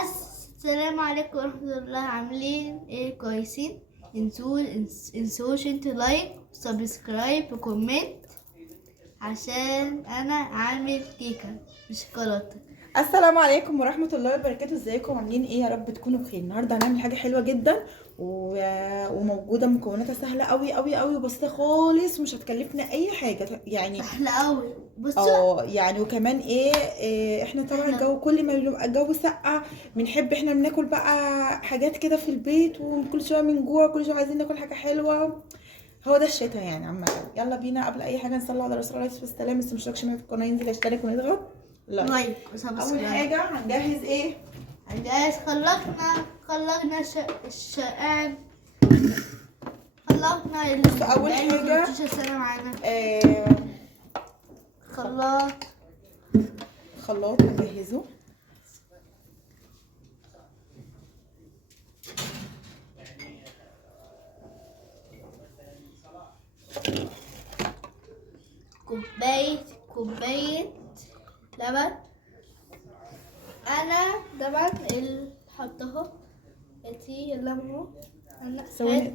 السلام عليكم ورحمة الله. عاملين ايه؟ كويسين؟ انسوش انتوا لايك وسبسكرايب وكومنت عشان انا عامل كيكة بشوكولاتة. السلام عليكم ورحمه الله وبركاته. ازيكم؟ عاملين ايه؟ يا رب تكونوا بخير. النهارده هنعمل حاجه حلوه جدا وموجوده، مكوناتها سهله قوي قوي قوي وبسيطه خالص، ومش هتكلفنا اي حاجه يعني. احلى قوي. بصوا يعني وكمان إيه احنا طبعا الجو كل ما بيبقى الجو سقع بنحب احنا بناكل بقى حاجات كده في البيت، وكل شويه من جوع، كل شويه عايزين ناكل حاجه حلوه. هو ده الشتاء يعني عامه. يلا بينا قبل اي حاجه نصلي على رسول الله عليه الصلاه والسلام. لسه مشتركش معايا في القناه ينزل يشترك ونضغط لايك. لايك اول وسبسكرايب. حاجه هنجهز ايه؟ جايز خلقنا الشقان. خلقنا بص اول حاجه 13 سنة معانا. خلاط هنجهزه. كوباية لبن. انا طبعا اللي حطها. هاتي الليمون. ثواني.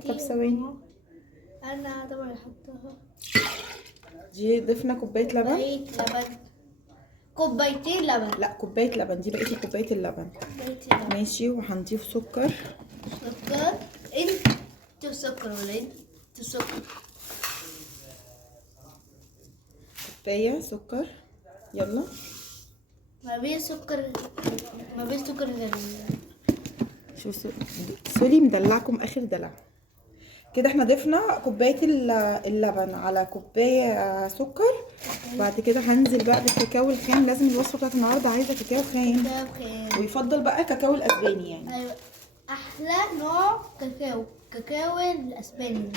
انا طبعا اللي حطها. دي ضفنا كوبايه لبن. كوبايتين لبن. لا، كوبايه لبن دي بقيتي كوبايه اللبن. ماشي. وهنضيف سكر. انتوا سكر ولا انتوا سكر؟ كوبايه سكر. يلا. ما بين سكر غير. شو سوري مدلعكم اخر دلع. كده احنا ضفنا كوبايه اللبن على كوبايه سكر. بعد كده هنزل بقى بالكاكاو الخام. لازم الوصفه بتاعت النهارده عايزه كاكاو خام، ويفضل بقى كاكاو الاسباني يعني. ايوه، احلى نوع كاكاو الاسباني.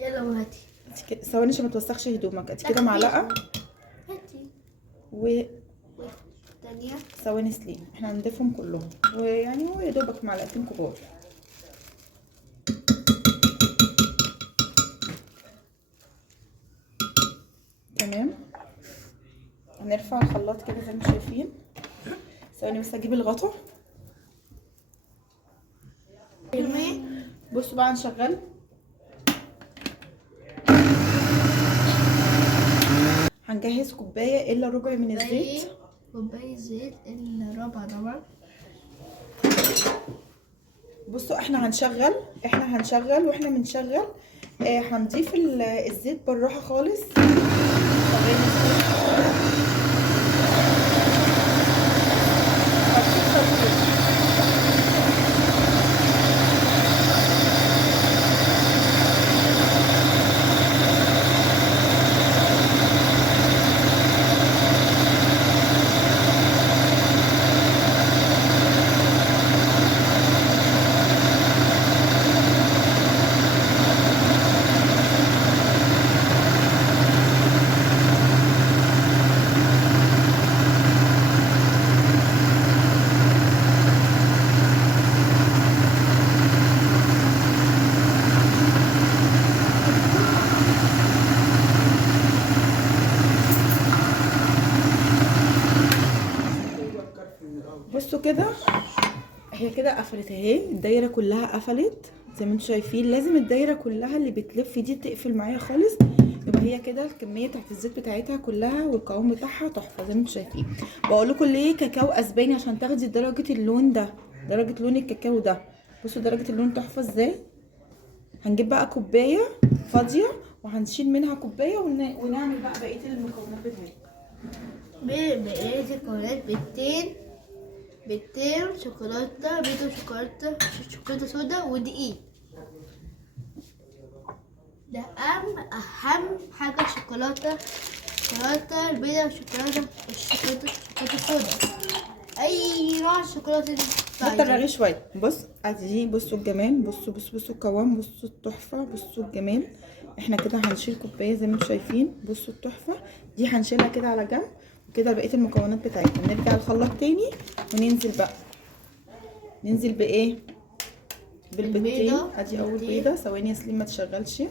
يلا وهاتي. ثواني عشان ما توسخش هدومك. ادي كده معلقه. هاتي. تانية. ثواني سليم، احنا هنضيفهم كلهم، ويعني هو يا دوبك معلقتين كبار. تمام. هنرفع الخلاط كده زي ما شايفين. ثواني بس اجيب الغطا. بصوا بقى نشغل. هنجهز كوبايه الا ربع من الزيت. كوبايه زيت الا ربع طبعا. بصوا احنا هنشغل واحنا بنشغل هنضيف الزيت بالراحه خالص. بصوا كده، هي كده قفلت اهي. الدايره كلها قفلت زي ما انتم شايفين. لازم الدايره كلها اللي بتلف دي تقفل معايا خالص. يبقى هي كده الكميه بتاعت الزيت بتاعتها كلها والقوام بتاعها تحفه زي ما انتم شايفين. بقول لكم ليه كاكاو اسباني؟ عشان تاخدي درجه اللون ده، درجه لون الكاكاو ده. بصوا درجه اللون تحفه ازاي. هنجيب بقى كوبايه فاضيه وهنشيل منها كوبايه ونعمل بقى بقيه المكونات بتاعتنا. بقية المكونات بيضتين شوكولاتة بيض وشوكولاتة سودا ودقيق. ده أهم حاجة. شوكولاتة البيضة وشوكولاتة سودا. أي نوع شوكولاتة نطلع شوية. بص ادي، بصوا الجمال. بصوا القوام، بصوا التحفة، بصوا الجمال. احنا كده هنشيل كوباية زي ما انتم شايفين. بصوا التحفة دي هنشيلها كده على جنب. وكده بقية المكونات بتاعتنا نرجع الخلاط تاني وننزل بقى. ننزل بايه؟ بالبيضتين. البيضة ادي اول دي. بيضه، ثواني يا سليم ما تشغلش.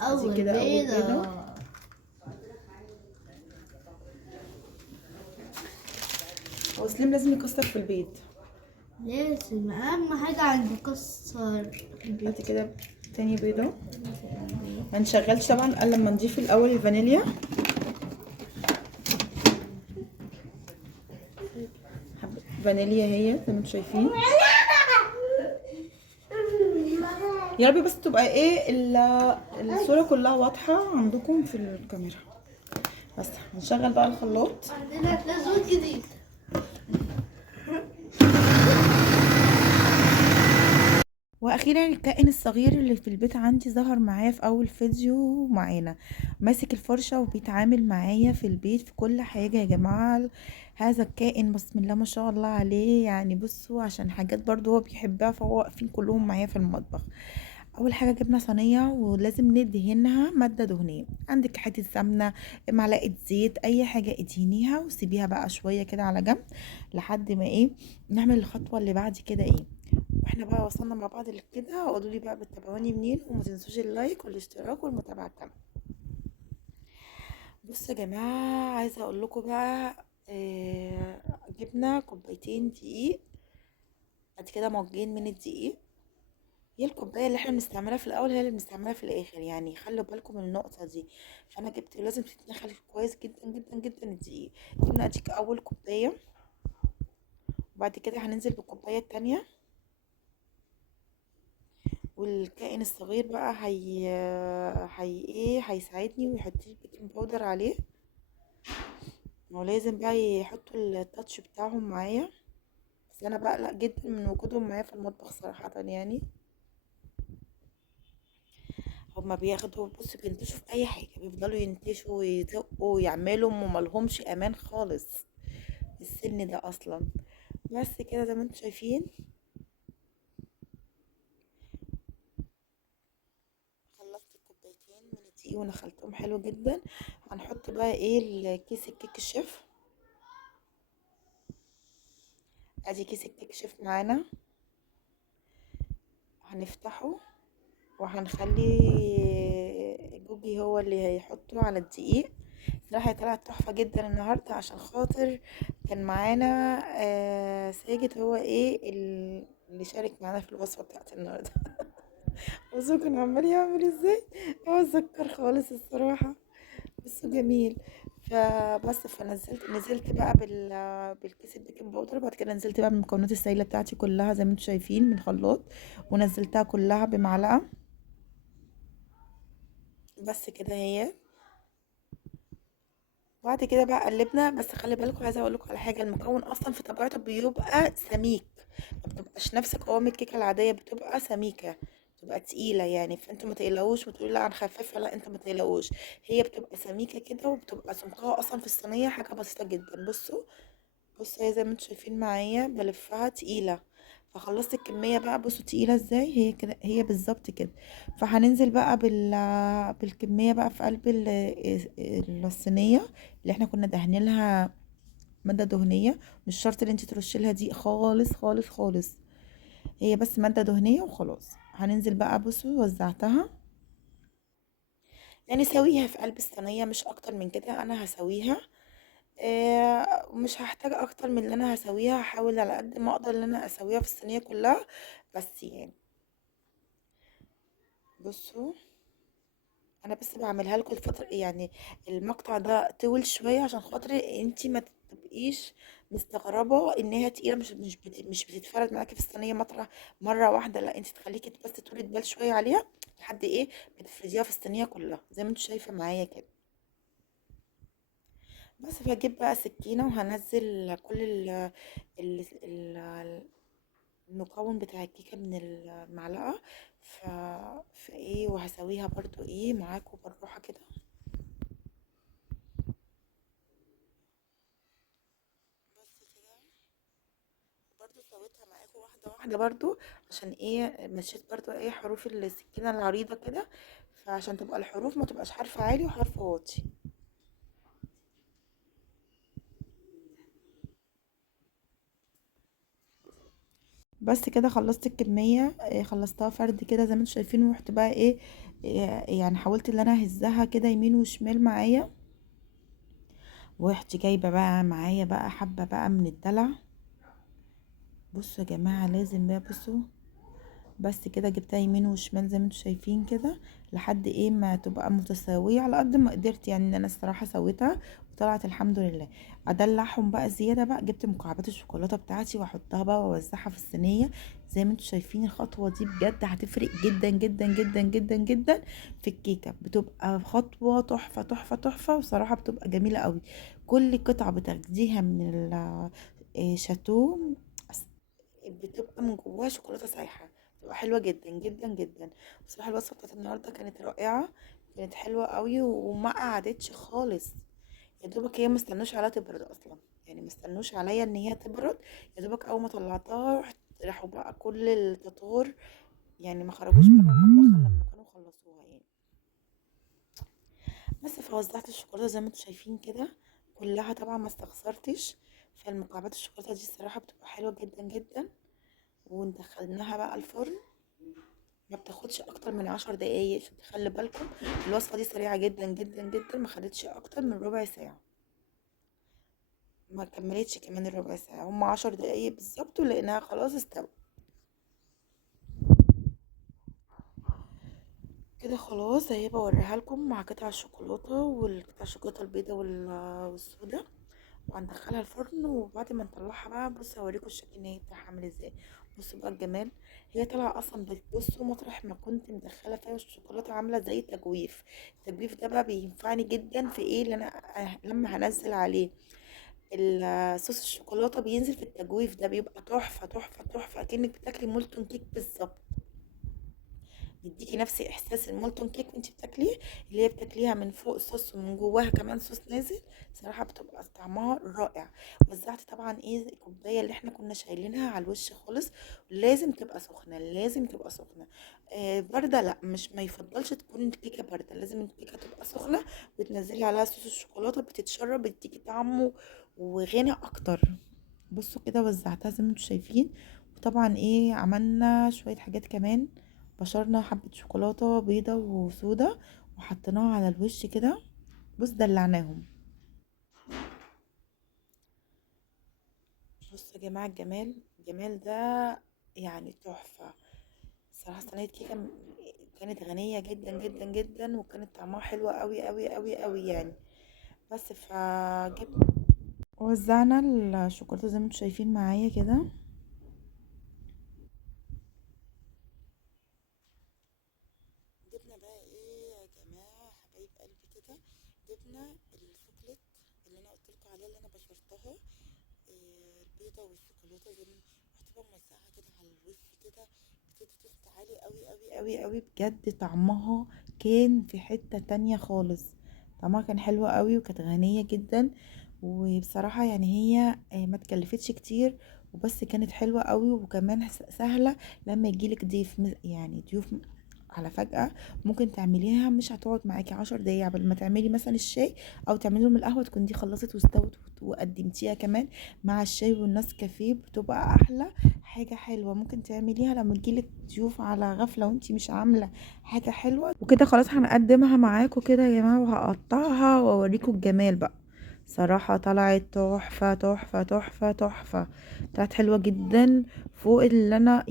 أول كده أول بيضة. بيضة. هو سليم لازم يكسر في البيض. لازم أهم حاجة عندي كسر البيض. ادي كده تاني بيضه. ما نشغلش طبعا الا لما نضيف الاول الفانيليا. حبه فانيليا هي زي ما انتم شايفين. يا رب بس تبقى ايه الصوره كلها واضحه عندكم في الكاميرا. بس هنشغل بقى الخلاط. عندنا لازم جديد. واخيرا الكائن الصغير اللي في البيت عندي ظهر معايا في اول فيديو معانا، ماسك الفرشة وبيتعامل معايا في البيت في كل حاجة يا جماعة. هذا الكائن بسم الله ما شاء الله عليه، يعني بصوا عشان حاجات برضو هو بيحبها فهو واقفين كلهم معايا في المطبخ. اول حاجه جبنا صينيه ولازم ندهنها ماده دهنيه، عندك حته سمنه، معلقه زيت، اي حاجه ادهنيها وسيبيها بقى شويه كده على جنب لحد ما ايه نعمل الخطوه اللي بعد كده ايه. واحنا بقى وصلنا مع بعض لكده، قولوا لي بقى بتتابعوني منين، وما تنسوش اللايك والاشتراك والمتابعه الكامله. بصوا يا جماعه عايزه اقول لكم بقى جبنا كوبايتين دقيق، بعد كده مجين من الدقيق. هي الكوبايه اللي احنا بنستعملها في الاول هي اللي بنستعملها في الاخر، يعني خلوا بالكم من النقطه دي. فانا جبت لازم تتنخل كويس جدا جدا جدا الدقيق. جبنا اديك اول كوبايه، وبعد كده هننزل بالكوبايه التانية. والكائن الصغير بقى هي ايه هيساعدني ويحط لي البيكنج باودر عليه. ولازم بقى يحطوا التاتش بتاعهم معايا، بس انا بقلق جدا من وجودهم معايا في المطبخ صراحه يعني. هما بياخدوا بص بينتشوا في اي حاجه، بيفضلوا ينتشوا ويزقوا ويعملوا وملهمش امان خالص السن ده اصلا. بس كده زي ما انتم شايفين خلصت الكوبايتين من الدقيق ونخلتهم حلو جدا. هنحط بقى ايه كيس الكيك الشيف. ادي كيس الكيك شيف معانا، هنفتحه وهنخلي جوجي هو اللي هيحطه على الدقيق. صراحة طلعت تحفة جدا النهاردة عشان خاطر كان معانا ساجد هو ايه اللي شارك معانا في الوصفة بتاعت النهاردة. بصوا كان عمال يعمل ازاي، هو سكر خالص الصراحة بس جميل. فبس نزلت بقى بالكيس البيكنج باودر، بعد كده نزلت بقى بالمكونات السائلة بتاعتي كلها زي ما انتم شايفين من الخلاط، ونزلتها كلها بمعلقة. بس كده هي. بعد كده بقى قلبنا، بس خلي بالكم عايزه اقول لكم على حاجه، المكون اصلا في طبيعته بيبقى سميك، ما بتبقاش نفس قوام الكيكه العاديه، بتبقى سميكه، بتبقى تقيله يعني. فانتوا ما تقلقوش وتقولوا لا هنخففها، لا انتوا ما تقلقوش، هي بتبقى سميكه كده وبتبقى سمكها اصلا في الصينيه حاجه بسيطه جدا. بصوا هي زي ما انتوا شايفين معايا بلفها تقيله. فخلصت الكميه بقى، بصوا تقيله ازاي، هي كده هي بالظبط كده. فهننزل بقى بالكميه بقى في قلب الصينيه اللي احنا كنا دهنلها ماده دهنيه. مش شرط ان انت ترشي لها دقيق خالص خالص خالص، هي بس ماده دهنيه وخلاص. هننزل بقى، بصوا وزعتها، يعني سويها في قلب الصينيه مش اكتر من كده. انا هسويها مش هحتاج اكتر من اللي انا هسويها، هحاول على قد ما اقدر ان انا اسويها في الصينيه كلها بس يعني. بصوا انا بس بعملها لكم الفتره يعني المقطع ده طول شويه عشان خاطر انتي ما تبقيش مستغربه انها تقيله، مش بتتفرد معاكي في الصينيه مره واحده، لا انتي تخليكي بس طولة بال شويه عليها لحد ايه بتفرديها في الصينيه كلها زي ما انتوا شايفه معايا كده. بس فهجيب بقى سكينه وهنزل كل ال المكون بتاع الكيكه من المعلقه. ف... فايه وهسويها برضو ايه معاكم بالراحه كده. بس كده برضو سويتها معاكم واحدة واحدة برضو عشان ايه مشيت برضو ايه حروف السكينة العريضة كده، فعشان تبقى الحروف ما تبقاش حرف عالي وحرف واطي. بس كده خلصت الكميه، خلصتها فرد كده زي ما انتم شايفين. ورحت بقى ايه، يعني حاولت ان انا اهزها كده يمين وشمال معايا. ورحت جايبه بقى معايا بقى حبه بقى من الدلع. بصوا يا جماعه لازم بقى، بصوا بس كده جبتها يمين وشمال زي ما انتم شايفين كده، لحد ايه ما تبقى متساويه على قد ما قدرت. يعني ان انا الصراحه سويتها وطلعت الحمد لله. ادلعهم بقى زياده بقى، جبت مكعبات الشوكولاته بتاعتي واحطها بقى واوزعها في الصينيه زي ما انتم شايفين. الخطوه دي بجد هتفرق جدا جدا جدا جدا جدا في الكيكه. بتبقى خطوه تحفه تحفه تحفه، وصراحه بتبقى جميله قوي. كل قطعه بتاخديها من الشاتو بتبقى من جواها شوكولاته سايحه، بتبقى حلوه جدا جدا جدا. بصراحه الوصفه بتاعت النهارده كانت رائعه، كانت حلوه قوي وما قعدتش خالص. يا دوبك هي مستنوش عليها تبرد اصلا، يعني مستنوش عليا ان هي تبرد. يا دوبك اول ما طلعتها راحوا بقى كل التطور، يعني ما خرجوش بره المطبخ إلا لما كانوا خلصوها يعني. بس فوزعت الشوكولاته زي ما انتم شايفين كده كلها، طبعا ما استخسرتش. فالمكعبات الشوكولاته دي الصراحه بتبقى حلوه جدا جدا. وندخلناها بقى الفرن، ما بتاخدش اكتر من 10 دقايق. عشان تخلي بالكم الوصفه دي سريعه جدا جدا جدا، ما خدتش اكتر من ربع ساعه، ما كملتش كمان الربع ساعه، هم 10 دقايق بالظبط ولقيناها خلاص استوت. كده خلاص اهي بوريها لكم مع قطع الشوكولاته، والقطع الشوكولاته البيضاء والسوداء. وهندخلها الفرن. وبعد ما نطلعها بقى بص هوريكم الشكل النهائي بتاعها عامل ازاي. بصوا بقى الجمال، هي طالعه اصلا بصوا مطرح ما كنت مدخله فيها الشوكولاته عامله زي تجويف. التجويف ده بقى بينفعني جدا في ايه، اللي انا لما هنزل عليه صوص الشوكولاته بينزل في التجويف ده بيبقى تحفه تحفه تحفه، اكنك بتاكلي مولتون كيك بالظبط. بيديكي نفس احساس المولتون كيك وانتي بتاكليه، اللي هي بتاكليها من فوق صوص ومن جواها كمان صوص نازل. صراحه بتبقى طعمها رائع. وزعت طبعا ايه الكوبايه اللي احنا كنا شايلينها على الوش خالص. لازم تبقى سخنه، لازم تبقى سخنه. بارده لا، مش ما يفضلش تكون الكيكه بارده، لازم الكيكه تبقى سخنه. وتنزلي عليها صوص الشوكولاته بتتشرب، بتديكي طعمه وغنى اكتر. بصوا كده وزعتها زي ما انتم شايفين. وطبعا ايه عملنا شويه حاجات كمان. بشرنا حبة شوكولاتة بيضة وسودة وحطيناها على الوش كده. بص دلعناهم. بص يا جماعة الجمال، الجمال ده يعني تحفة. صراحة صينية كيكة كانت غنية جدا جدا جدا، وكانت طعمها حلوة قوي قوي قوي قوي يعني. بس فجبت وزعنا الشوكولاتة زي ما انتم شايفين معايا كده. جبنا بقى ايه يا جماعة حبايب قلبي كده، جبنا الشوكليت اللي انا قلت لكم عليها اللي انا بشرتها، البيضة والشوكولاتة زي ما رحت بقى موزعها كده على الوش كده. بتدي تيست عالي قوي قوي قوي قوي بجد. طعمها كان في حتة تانية خالص. طعمها كان حلو قوي وكانت غنية جدا. وبصراحة يعني هي ما تكلفتش كتير، وبس كانت حلوة قوي وكمان سهلة. لما يجيلك ضيف يعني ضيوف على فجأة، ممكن تعمليها مش هتقعد معاكي 10 دقايق قبل ما تعملي مثلا الشاي، او تعملي لهم القهوة تكون دي خلصت واستوت وقدمتيها كمان مع الشاي والنسكافيه. بتبقى احلى حاجة حلوة ممكن تعمليها لما تجيلك ضيوف على غفلة وانتي مش عاملة حاجة حلوة. وكده خلاص هنقدمها معاكم كده يا جماعة، وهقطعها واوريكم الجمال بقى. صراحة طلعت تحفة تحفة تحفة تحفة. طلعت حلوة جدا فوق اللي انا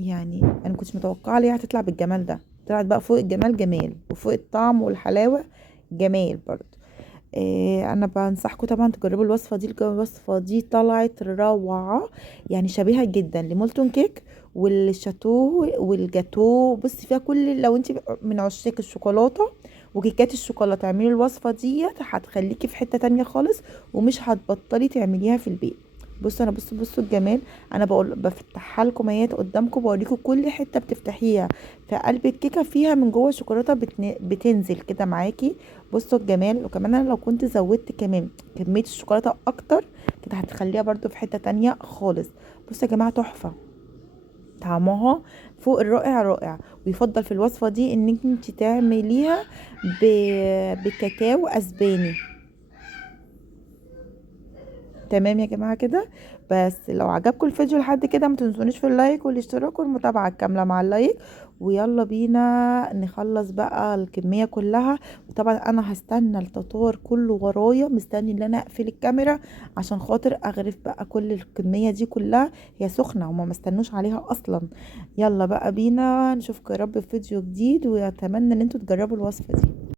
كنت متوقعة ليها هتطلع بالجمال ده. طلعت بقى فوق الجمال جمال، وفوق الطعم والحلاوة جمال برضو. انا بنصحكم طبعا تجربوا الوصفه دي. الوصفه دي طلعت روعه، يعني شبيهه جدا لمولتون كيك والشاتو والجاتو. بص فيها كل، لو انت من عشاق الشوكولاته وكيكات الشوكولاته اعملي الوصفه دي، هتخليكي في حته تانية خالص ومش هتبطلي تعمليها في البيت. بصوا انا بصوا الجمال. انا بقول بفتحها لكم اهي قدامكم، بوريكم كل حته بتفتحيها في قلب الكيكه فيها من جوه شوكولاته بتنزل كده معاكي. بصوا الجمال. وكمان انا لو كنت زودت كمان كمية الشوكولاتة اكتر كده هتخليها برضو في حتة تانية خالص. بصوا يا جماعة تحفة، طعمها فوق الرائع رائع. ويفضل في الوصفة دي انك انت تعمليها ب... بكاكاو اسباني. تمام يا جماعة كده. بس لو عجبكم الفيديو لحد كده ما تنسونيش في اللايك والاشتراك والمتابعة الكاملة مع اللايك. ويلا بينا نخلص بقى الكمية كلها. وطبعا انا هستنى التطور كله ورايا، مستني ان انا اقفل الكاميرا عشان خاطر اغرف بقى كل الكمية دي كلها. هي سخنة وما مستنوش عليها اصلا. يلا بقى بينا نشوفكم يا رب في فيديو جديد، واتمنى ان انتوا تجربوا الوصفة دي.